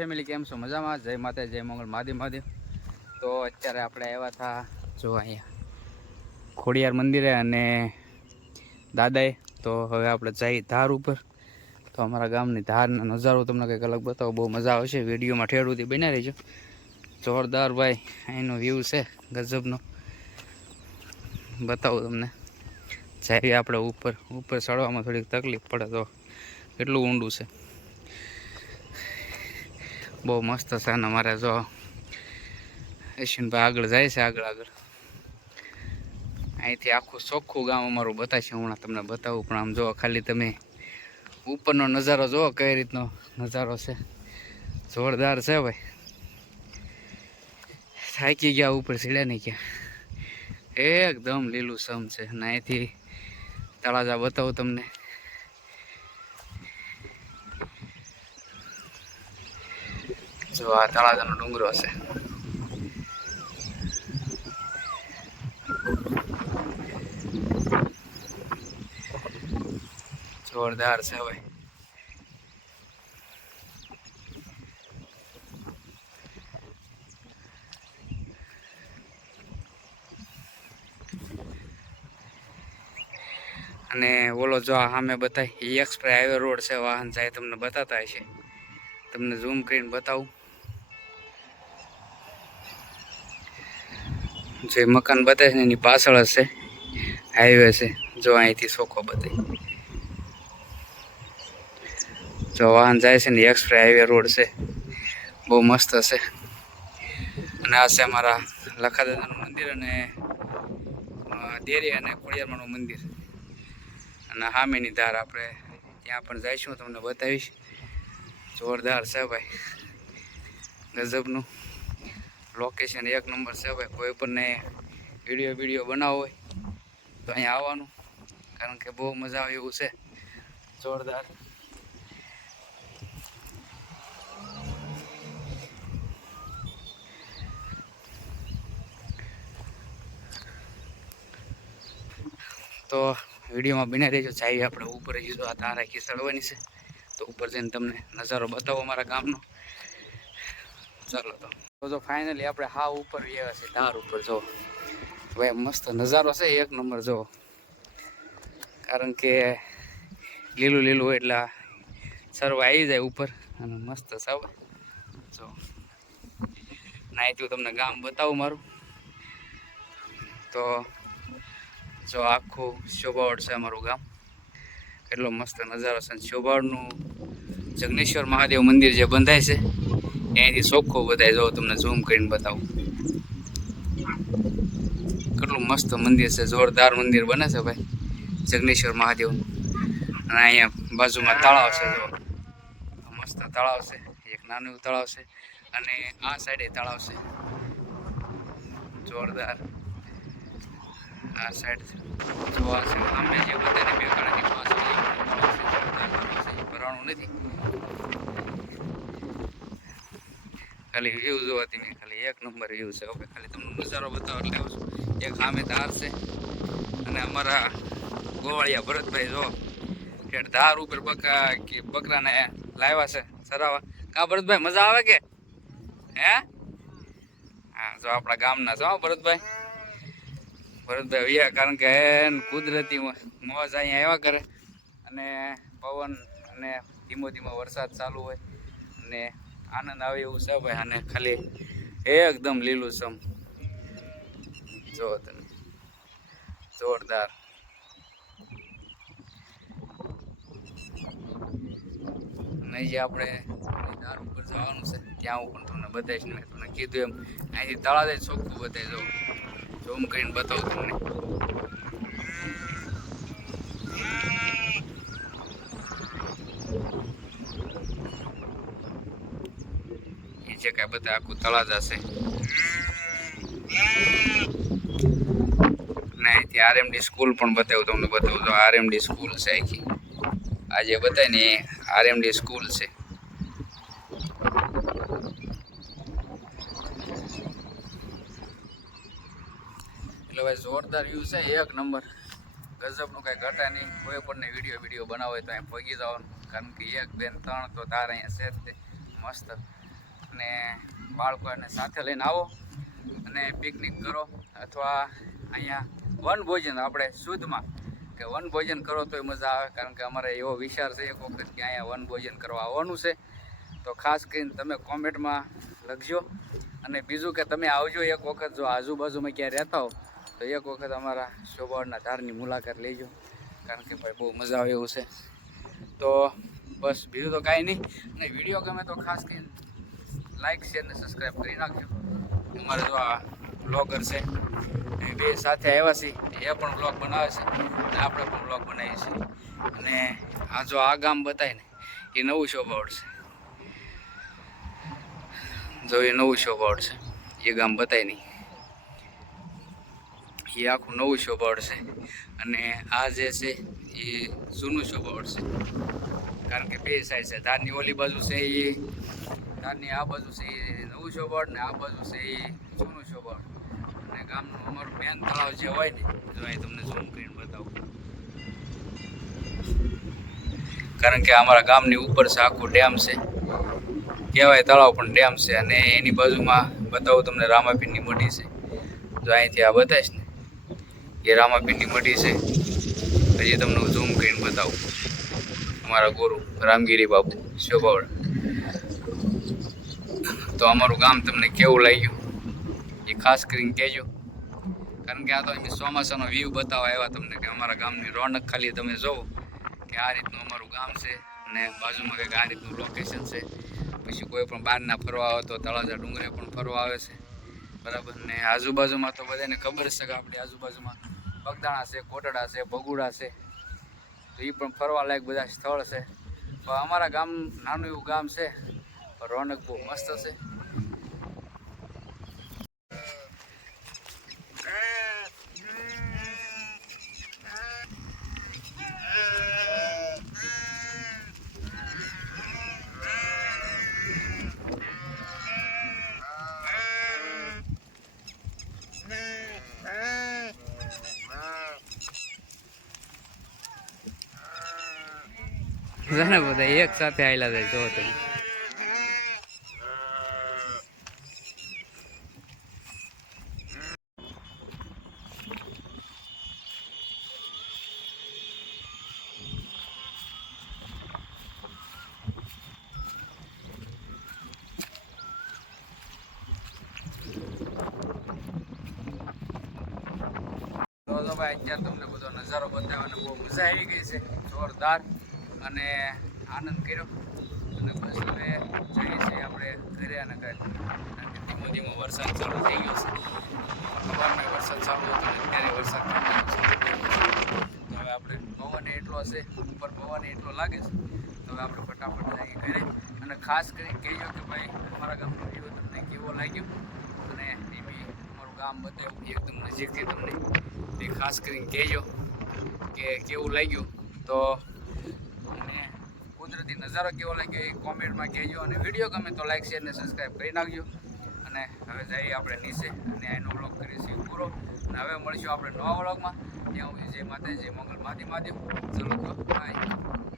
Family કેમ છો? મજામાં? જય માતા જય મંગળ માધી માધી તો અત્યારે આપણે આવ્યા હતા જો અહીંયા ખોડિયાર મંદિરે અને દાદાએ. તો હવે આપણે જઈએ ધાર ઉપર. તો અમારા ગામની ધારનો નજારો તમને કંઈક અલગ બતાવો. બહુ મજા આવશે. વિડીયોમાં ઠેડુંથી બન્યા રહીજો. જોરદાર ભાઈ, અહીંનો વ્યૂ છે ગજબનો. બતાવું તમને. જઈએ આપણે ઉપર. ઉપર ચડવામાં થોડીક તકલીફ પડે તો કેટલું ઊંડું છે. બહુ મસ્ત છે અને અમારે જો યશવંતભાઈ આગળ જાય છે આગળ આગળ. અહીંથી આખું ચોખ્ખું ગામ અમારું બતાવશે હમણાં તમને બતાવું, પણ આમ જો ખાલી તમે ઉપરનો નજારો જુઓ કઈ રીતનો નજારો છે. જોરદાર છે ભાઈ. થાકી ગયા, ઉપર સીડ્યા નહીં ગયા એકદમ લીલું સમ છે. અને અહીંથી તળાજા બતાવું તમને. જો આ તળાજાનો ડુંગરો છે જોરદાર છે ભાઈ અને ઓલો જો આ સામે બતાય, એ એક્સપ્રેસ હાઈવે રોડ છે, વાહન જાય તમને બતાતા હશે. તમને ઝૂમ કરીને બતાવું. જે મકાન બતાવે છે એની પાછળ હશે હાઈવે છે. જો અહીંથી ચોખ્ખો બતાય. જો વાહન જાય છે ને એક્સપ્રે હાઈવે રોડ છે. બહુ મસ્ત હશે અને આ છે અમારા લખાદાદાનું મંદિર અને દેરી અને ખોડિયારમાંનું મંદિર. અને સામેની ધાર આપણે ત્યાં પણ જઈશું તમને બતાવીશ. જોરદાર છે ભાઈ. ગજબનું. લોકેશન એક નંબર છે ભાઈ. કોઈ પણ વીડિયો વીડિયો બનાવવો હોય, તો અહીંયા આવવાનું. કારણ કે બહુ મજા આવે એવું છે. જોરદાર. તો વિડીયોમાં બને રહેજો. જઈએ આપણે ઉપર જ આ તારા આખી ચડવાની છે, તો ઉપર જઈને તમને નજારો બતાવો અમારા ગામનો. ચાલો તો. તો જો ફાઇનલી આપણે હા ઉપર આવ્યા છે ધાર ઉપર, જો. ભાઈ મસ્ત નજારો છે એક નંબર, જો. કારણ કે લીલું લીલું હોય એટલે સરવા આવી જાય ઉપર અને મસ્ત સાવ જો. નાહીથી હું તમને ગામ બતાવું મારું. તો જો આખું શોભાવડ છે અમારું ગામ. એટલો મસ્ત નજારો છે. શોભાવડનું જગનેશ્વર મહાદેવ મંદિર જે બંધાય છે. અહીંથી ચોખ્ખો બધાય જો તમને ઝૂમ કરીને બતાવું. કેટલું મસ્ત મંદિર છે. જોરદાર મંદિર બને છે ભાઈ. જગનેશ્વર મહાદેવનું. અને અહીંયા બાજુમાં તળાવ છે, જો. મસ્ત તળાવ છે. એક નાનું તળાવ છે. અને આ સાઈડે તળાવ છે. જોરદાર. આ સાઈડ જોવા છે અમે જે બધાને બે એ ભરાણું નથી. ખાલી વ્યૂ જોવા તમે ખાલી એક નંબર વ્યૂ છે. ઓકે, ખાલી તમને નજારો બતાવો એટલે આવું એક સામે ધાર છે અને અમારા ગોવાળિયા ભરતભાઈ જો કે ધાર ઉપર બકરા કે બકરાને લાવ્યા છે સરાવા કા ભરતભાઈ, મજા આવે કે? હે? હા, જો આપણા ગામના છો ભરતભાઈ. ભરતભાઈ વૈયા, કારણ કે કુદરતી મોજ અહીંયા આવ્યા કરે. અને પવન અને ધીમો ધીમો વરસાદ ચાલુ હોય અને આનંદ આવે એવું છે ભાઈ અને ખાલી એકદમ લીલું સમ જો તમે. જોરદાર. અને જે આપણે દાર ઉપર જવાનું છે, ત્યાં હું પણ તમને બતાવીશ ને તમને કીધું એમ. અહીંથી તળાજે ચોખ્ખું બતાવી દઉં ઝૂમ કરીને બતાવું તમને. કાંઈ બધા આખું તળાજા છે ને અહીંથી આરએમડી સ્કૂલ પણ બતાવું તમને બતાવું તો આરએમડી સ્કૂલ છે આખી આજે બતાવે ને આરએમડી સ્કૂલ છે એટલે ભાઈ, જોરદાર વ્યૂ છે, એક નંબર. ગજબનું કાંઈ ઘટા નહીં. કોઈ પણ વીડિયો વીડિયો બનાવો તો અહીં પગી જવાનું. કારણ કે એક બેન, ત્રણ તો તાર અહીંયા છે તે. મસ્ત. અને બાળકોને સાથે લઈને આવો અને પિકનિક કરો અથવા અહીંયા વનભોજન આપણે શુદ્ધમાં કે વનભોજન કરો તોય મજા આવે, કારણ કે અમારે એવો વિચાર છે એક વખત કે અહીંયા વન ભોજન કરવા આવવાનું છે. તો ખાસ કરીને તમે કોમેન્ટમાં લખજો અને બીજું કે તમે આવજો એક વખત, જો આજુબાજુમાં ક્યાં રહેતા હો, તો એક વખત અમારા શોભાવડના ધારની મુલાકાત લેજો, કારણ કે ભાઈ બહુ મજા આવે એવું છે. તો બસ, બીજું તો કાંઈ નહીં. અને વીડિયો ગમે તો ખાસ કરીને લાઈક શેર ને સબસ્ક્રાઈબ કરી નાખજો. અમારે જો આ બ્લોગર છે બે સાથે આવ્યા છે, એ પણ બ્લોગ બનાવે છે, અને આપણે પણ બ્લોગ બનાવીએ છીએ. અને આ જો આ ગામ બતાય ને, એ નવું શોભાવડ છે. જો એ નવું શોભાવડ છે, એ ગામ બતાય નહીં. એ આખું નવું શોભાવડ છે, અને આ જે છે, એ જૂનું શોભાવડ છે. કારણ કે બે સાઈડ છે, ધારની ઓલી બાજુ છે એ ધારની આ બાજુ છે એ નવું શોભાવડ ને આ બાજુ છે એ જૂનું શોભાવડ અને ગામનું અમારું મેન તળાવ જે હોય ને જો અહીં તમને ઝૂમ કરીને બતાવું. કારણ કે અમારા ગામની ઉપર છે આખું ડેમ છે. કહેવાય તળાવ પણ ડેમ છે અને એની બાજુમાં બતાવું તમને રામાપીરની મઢી છે. જો અહીંથી આ બતાવીશ ને, એ રામાપીરની મઢી છે. હજી તમને હું ઝૂમ કરીને બતાવું. અમારા ગુરુ રામગીરી બાપુ શોભાવડ તો અમારું ગામ તમને કેવું લાગ્યું? એ ખાસ કરીને કહેજો. કારણ કે આ તો અમે ચોમાસાનો વ્યૂ બતાવવા આવ્યા તમને કે અમારા ગામની રોનક ખાલી તમે જોવો કે આ રીતનું અમારું ગામ છે અને બાજુમાં કંઈક આ રીતનું લોકેશન છે. પછી કોઈ પણ બહારના ફરવા આવે તો તળાજા ડુંગરે પણ ફરવા આવે છે. બરાબર? ને આજુબાજુમાં તો બધાને ખબર છે કે આપણી આજુબાજુમાં બગદાણા છે કોટડા છે, ભગુડા છે. તો એ પણ ફરવા લાયક બધા સ્થળ છે. પણ અમારા ગામ નાનું એવું ગામ છે. પણ રોનક બહુ મસ્ત છે. ઘણા બધા એક સાથે આવેલા જાય, જો તમે. ભાઈ, અત્યારે તમને બધો નજારો બતાવવાનો બહુ મજા આવી ગઈ છે. જોરદાર. અને આનંદ કર્યો. અને બસ હવે જઈએ છીએ આપણે ઘરે અને ઘરે ધીમો ધીમો વરસાદ ચાલુ થઈ ગયો છે. સવારમાં વરસાદ ચાલુ હતો અત્યારે વરસાદ તો હવે આપણે પવન એટલો હશે, ઉપર પવન એટલો લાગે છે. હવે આપણે ફટાફટ જઈએ ઘરે. અને ખાસ કરી કહેજો કે ભાઈ, અમારા ગામનો વ્યૂ તમને કેવો લાગ્યો? અને એ બી અમારું ગામ બતાવ્યું એકદમ નજીકથી તમને. તે ખાસ કરીને કહેજો કે કેવું લાગ્યું. તો કુદરતી નજારો કેવો લાગ્યો એ કોમેન્ટમાં કહેજો અને વીડિયો ગમે તો લાઈક, શેર અને સબસ્ક્રાઈબ કરી નાખજો. અને હવે જઈએ આપણે નીચે અને એનો વ્લોગ કરીશું પૂરો. અને હવે મળીશું આપણે નવા વ્લોગમાં ત્યાં સુધી જય માતા જય મંગલ. માધી માધ્યમ. ચલો બાય